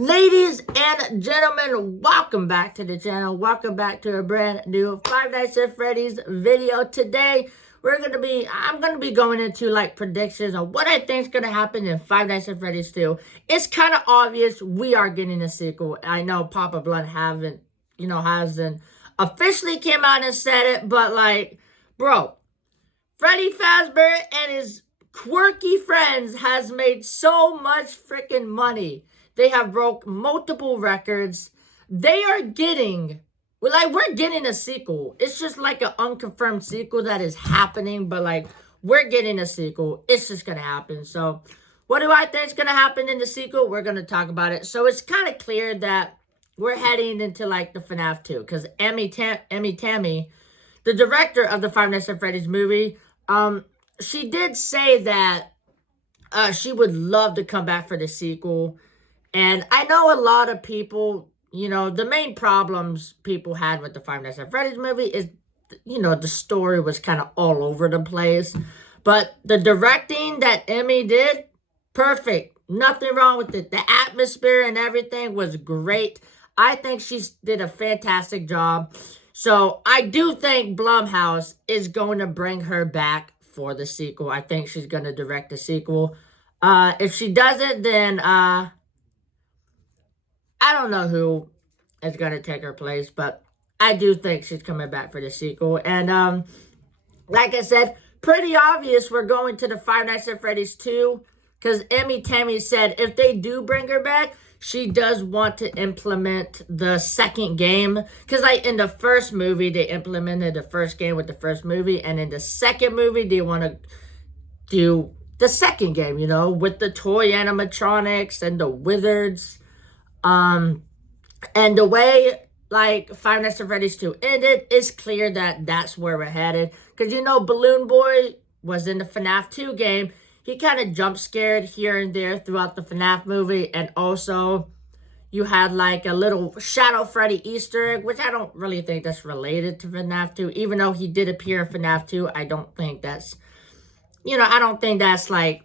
Ladies and gentlemen, welcome back to the channel. Welcome back to a brand new Five Nights at Freddy's video. Today, I'm gonna be going into like predictions of what I think is gonna happen in Five Nights at Freddy's 2. It's kind of obvious we are getting a sequel. I know Papa Blunt hasn't officially came out and said it, but like, bro, Freddy Fazbear and his quirky friends has made so much freaking money. They have broke multiple records. They are getting, we're getting a sequel. It's just like an unconfirmed sequel that is happening, but like, we're getting a sequel. It's just gonna happen. So, what do I think is gonna happen in the sequel? We're gonna talk about it. So, it's kind of clear that we're heading into like the FNAF 2, because Emmy Tammy, the director of the Five Nights at Freddy's movie, she did say that she would love to come back for the sequel. And I know a lot of people, the main problems people had with the Five Nights at Freddy's movie is, the story was kind of all over the place. But the directing that Emmy did, perfect. Nothing wrong with it. The atmosphere and everything was great. I think she did a fantastic job. So I do think Blumhouse is going to bring her back for the sequel. I think she's going to direct the sequel. If she doesn't, then I don't know who is going to take her place, but I do think she's coming back for the sequel. And like I said, pretty obvious we're going to the Five Nights at Freddy's 2, because Emmy Tammy said if they do bring her back, she does want to implement the second game. Because like in the first movie, they implemented the first game with the first movie, and in the second movie, they want to do the second game, with the toy animatronics and the wizards. And the way, like, Five Nights at Freddy's 2 ended, it's clear that that's where we're headed. Because, Balloon Boy was in the FNAF 2 game. He kind of jump scared here and there throughout the FNAF movie. And also, you had, like, a little Shadow Freddy Easter egg, which I don't really think that's related to FNAF 2. Even though he did appear in FNAF 2, I don't think that's, like,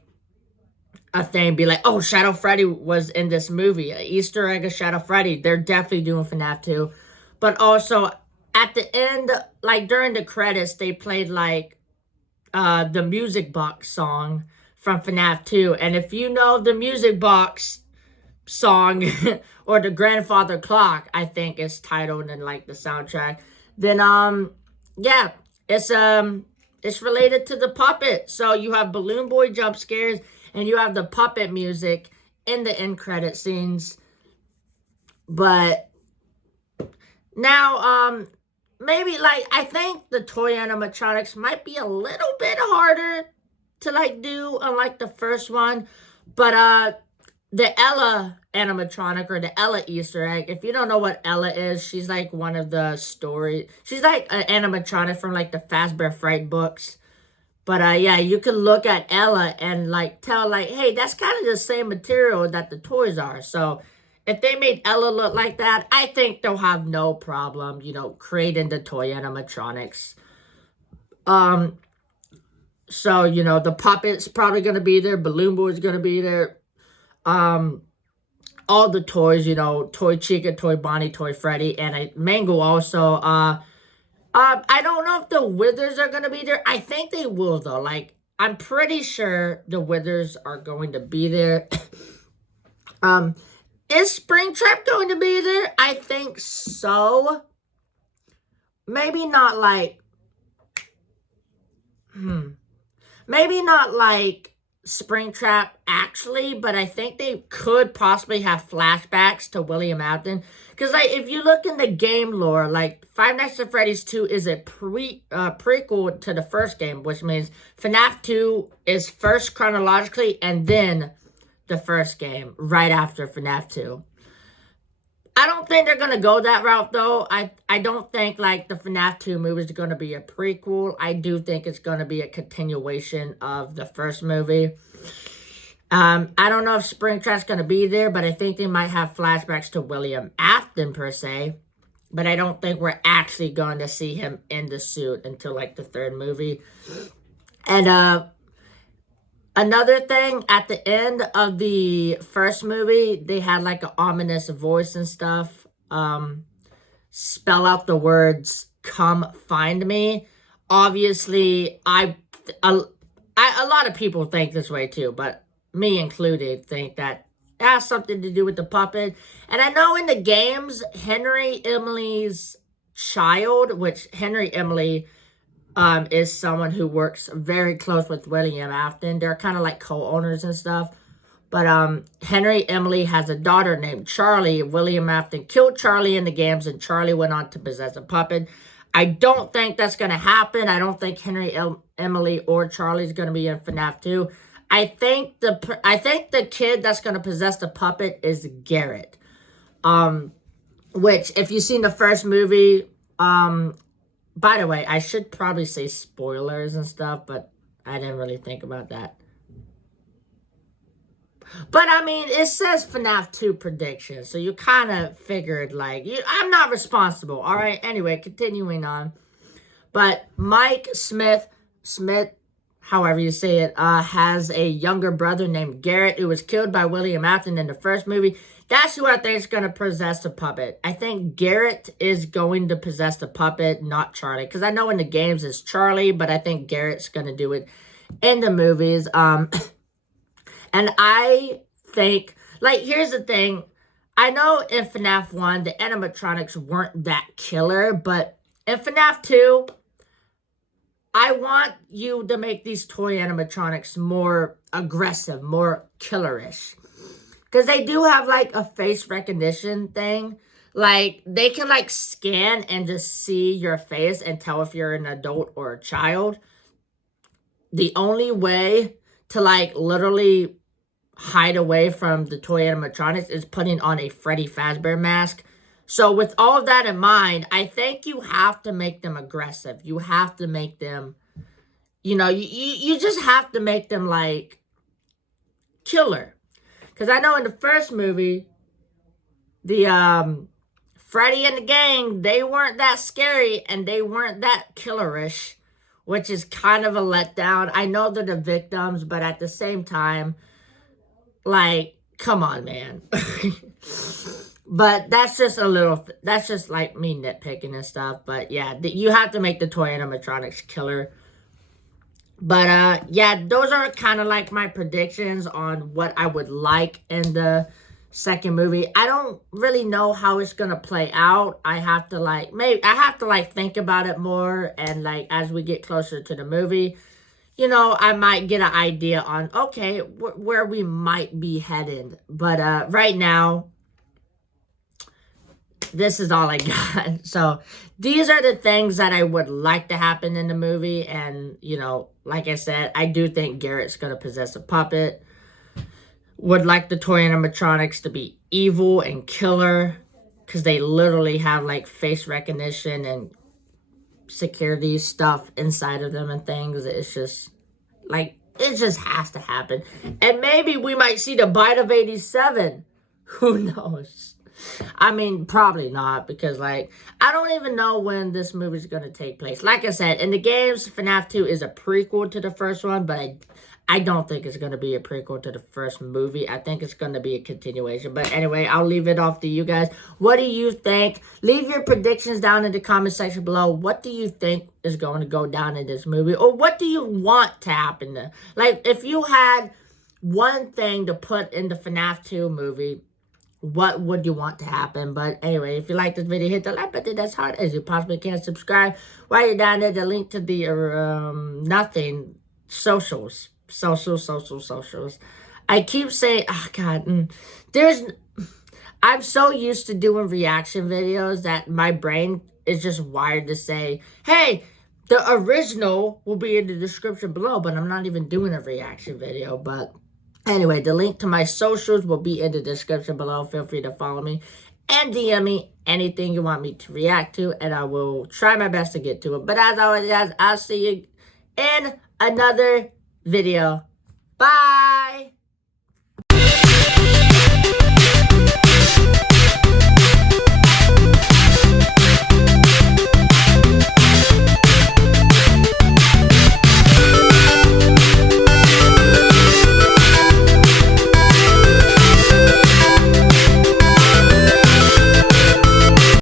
a thing, be like, oh, Shadow Freddy was in this movie, an Easter egg of Shadow Freddy. They're definitely doing FNAF 2. But also, at the end, like, during the credits, they played, like, the Music Box song from FNAF 2. And if you know the Music Box song, or the Grandfather Clock, I think is titled in, like, the soundtrack, then, yeah, it's related to the puppet. So you have Balloon Boy jump scares, and you have the puppet music in the end credit scenes. But now, maybe, like, I think the toy animatronics might be a little bit harder to, like, do unlike the first one. But, the Ella animatronic, or the Ella Easter egg, if you don't know what Ella is, she's, like, one of the she's, like, an animatronic from, like, the Fazbear Fright books. But, yeah, you can look at Ella and, like, tell, like, hey, that's kind of the same material that the toys are. So, if they made Ella look like that, I think they'll have no problem, creating the toy animatronics. So, the puppet's probably going to be there. Balloon Boy's going to be there. All the toys, Toy Chica, Toy Bonnie, Toy Freddy, and Mango also, I don't know if the Withers are going to be there. I think they will, though. Like, I'm pretty sure the Withers are going to be there. Is Springtrap going to be there? I think so. Maybe not like... Maybe not like Springtrap actually, but I think they could possibly have flashbacks to William Afton. Because, like, if you look in the game lore, like, Five Nights at Freddy's 2 is a prequel to the first game, which means FNAF 2 is first chronologically, and then the first game, right after FNAF 2. I don't think they're going to go that route, though. I don't think, like, the FNAF 2 movie is going to be a prequel. I do think it's going to be a continuation of the first movie. I don't know if Springtrap's going to be there, but I think they might have flashbacks to William Afton, per se. But I don't think we're actually going to see him in the suit until, like, the third movie. And, Another thing, at the end of the first movie, they had like an ominous voice and stuff. Spell out the words, "Come find me." Obviously, a lot of people think this way too, but me included think that it has something to do with the puppet. And I know in the games, Henry Emily's child, which Henry Emily is someone who works very close with William Afton. They're kind of like co-owners and stuff. But Henry Emily has a daughter named Charlie. William Afton killed Charlie in the games, and Charlie went on to possess a puppet. I don't think that's going to happen. I don't think Emily or Charlie's going to be in FNAF 2. I think the kid that's going to possess the puppet is Garrett. Which, if you've seen the first movie, by the way, I should probably say spoilers and stuff, but I didn't really think about that. But, I mean, it says FNAF 2 prediction, so you kind of figured, like, I'm not responsible, all right? Anyway, continuing on. But Mike Smith, however you say it, has a younger brother named Garrett who was killed by William Afton in the first movie. That's who I think is going to possess the puppet. I think Garrett is going to possess the puppet, not Charlie. Because I know in the games it's Charlie, but I think Garrett's going to do it in the movies. And I think, like, here's the thing. I know in FNAF 1, the animatronics weren't that killer, but in FNAF 2, I want you to make these toy animatronics more aggressive, more killerish. Because they do have, like, a face recognition thing. Like, they can, like, scan and just see your face and tell if you're an adult or a child. The only way to, like, literally hide away from the toy animatronics is putting on a Freddy Fazbear mask. So with all of that in mind, I think you have to make them aggressive. You have to make them, you know, you just have to make them, like, killer. Because I know in the first movie, the Freddy and the gang, they weren't that scary and they weren't that killerish, which is kind of a letdown. I know they're the victims, but at the same time, like, come on, man. But that's just that's just like me nitpicking and stuff. But yeah, you have to make the toy animatronics killer. But yeah, those are kind of like my predictions on what I would like in the second movie. I don't really know how it's gonna play out. I have to think about it more, and like as we get closer to the movie, you know, I might get an idea on, okay, where we might be headed. But right now, this is all I got. So these are the things that I would like to happen in the movie. And, you know, like I said, I do think Garrett's going to possess a puppet. Would like the toy animatronics to be evil and killer, because they literally have, like, face recognition and security stuff inside of them and things. It's just, like, it just has to happen. And maybe we might see the Bite of 87. Who knows? I mean, probably not, because, like, I don't even know when this movie's going to take place. Like I said, in the games, FNAF 2 is a prequel to the first one, but I don't think it's going to be a prequel to the first movie. I think it's going to be a continuation. But anyway, I'll leave it off to you guys. What do you think? Leave your predictions down in the comment section below. What do you think is going to go down in this movie? Or what do you want to happen? Like, if you had one thing to put in the FNAF 2 movie, what would you want to happen? But anyway, if you like this video, hit the like button as hard as you possibly can. Subscribe. While you're down there, the link to the socials. I keep saying, oh God, I'm so used to doing reaction videos that my brain is just wired to say, hey, the original will be in the description below, but I'm not even doing a reaction video. But anyway, the link to my socials will be in the description below. Feel free to follow me and DM me anything you want me to react to, and I will try my best to get to it. But as always, guys, I'll see you in another video. Bye!